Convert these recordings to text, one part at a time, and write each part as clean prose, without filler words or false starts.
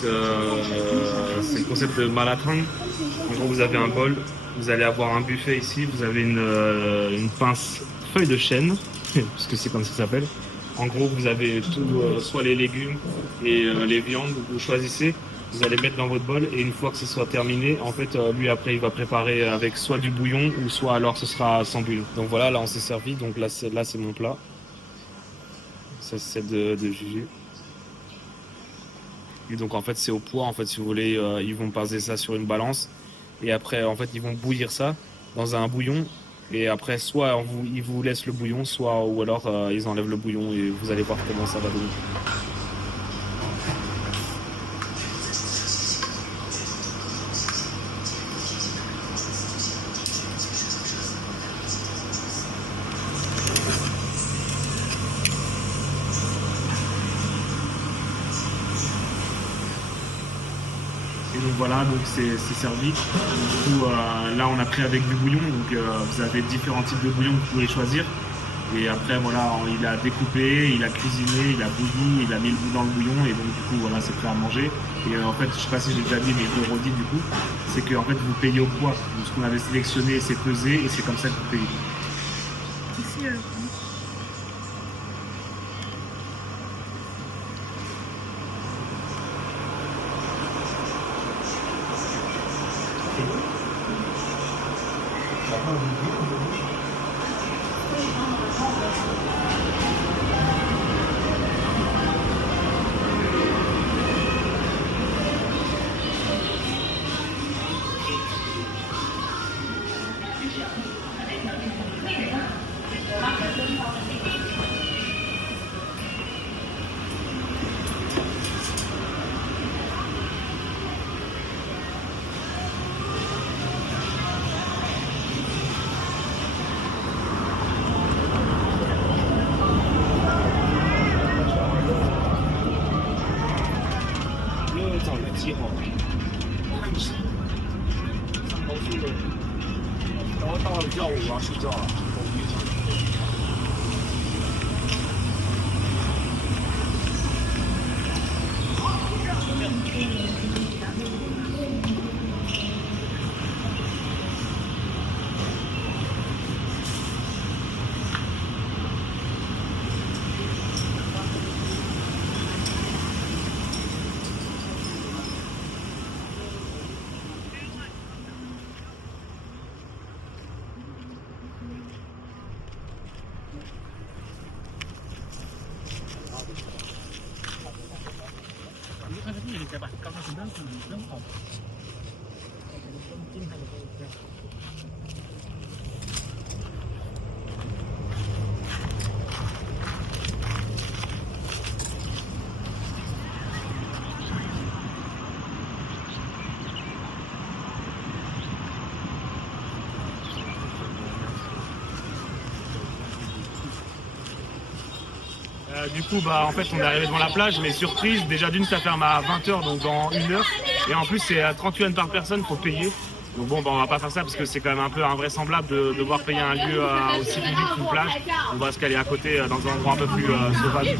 c'est le concept de Malatrang. En gros, vous avez un bol, vous allez avoir un buffet ici, vous avez une pince feuille de chêne, puisque c'est comme ça que ça s'appelle. En gros, vous avez tout, soit les légumes et les viandes, vous choisissez, vous allez mettre dans votre bol et une fois que ce soit terminé, en fait, lui après, il va préparer avec soit du bouillon ou soit alors ce sera sans bouillon. Donc voilà, là on s'est servi, donc là c'est mon plat, ça c'est de juger. Et donc en fait c'est au poids, en fait si vous voulez, ils vont peser ça sur une balance et après en fait ils vont bouillir ça dans un bouillon et après soit ils vous laissent le bouillon, soit ou alors ils enlèvent le bouillon et vous allez voir comment ça va donner. Et donc voilà, donc c'est servi. Du coup, là on a pris avec du bouillon, donc vous avez différents types de bouillon que vous pouvez choisir. Et après voilà, il a découpé, il a cuisiné, il a bouilli, il a mis le goût dans le bouillon et donc du coup voilà, c'est prêt à manger. Et en fait, je sais pas si j'ai déjà dit, mais je le redis du coup, c'est que en fait vous payez au poids. Donc ce qu'on avait sélectionné, c'est pesé et c'est comme ça que vous payez. Ici, Du coup, bah, en fait, on est arrivé devant la plage, mais surprise, déjà d'une, ça ferme à 20h, donc dans 1 heure. Et en plus, c'est à 30 yuan par personne, faut payer. Donc bon, bah, on va pas faire ça parce que c'est quand même un peu invraisemblable de devoir payer un lieu aussi public qu'une plage. On va se caler à côté dans un endroit un peu plus sauvage.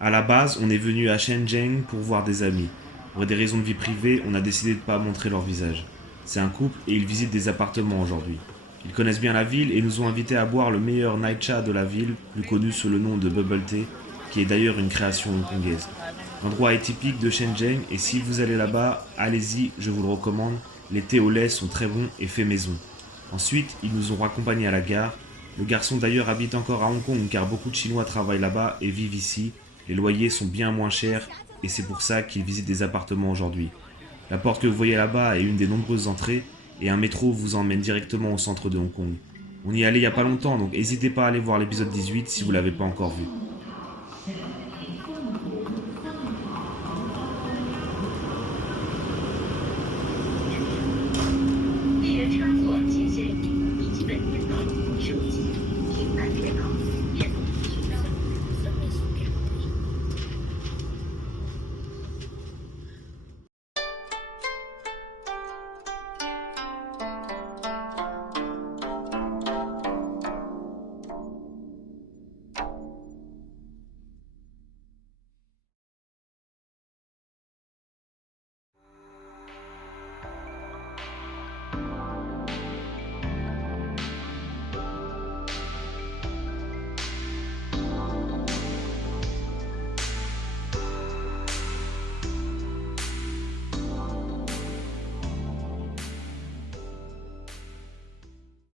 À la base, on est venu à Shenzhen pour voir des amis. Pour des raisons de vie privée, on a décidé de ne pas montrer leur visage. C'est un couple et ils visitent des appartements aujourd'hui. Ils connaissent bien la ville et nous ont invités à boire le meilleur Naicha de la ville, plus connu sous le nom de Bubble Tea, qui est d'ailleurs une création hongkongaise. L'endroit est typique de Shenzhen et si vous allez là-bas, allez-y, je vous le recommande. Les thés au lait sont très bons et faits maison. Ensuite, ils nous ont raccompagnés à la gare. Le garçon d'ailleurs habite encore à Hong Kong car beaucoup de Chinois travaillent là-bas et vivent ici. Les loyers sont bien moins chers et c'est pour ça qu'il visite des appartements aujourd'hui. La porte que vous voyez là-bas est une des nombreuses entrées et un métro vous emmène directement au centre de Hong Kong. On y est allé il y a pas longtemps donc n'hésitez pas à aller voir l'épisode 18 si vous l'avez pas encore vu.